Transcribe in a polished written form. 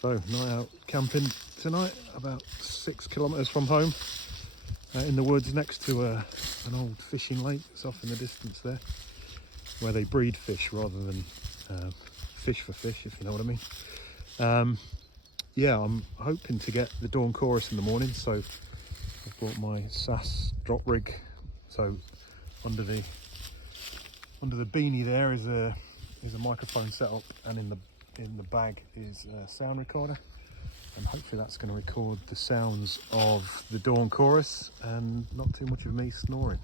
So, night out camping tonight, about 6 kilometres from home, in the woods next to an old fishing lake that's off in the distance there, where they breed fish rather than fish for fish, if you know what I mean. Yeah, I'm hoping to get the dawn chorus in the morning, so I've brought my SAS drop rig. So under the beanie there is a microphone setup, and in the bag is a sound recorder, and hopefully that's going to record the sounds of the dawn chorus and not too much of me snoring.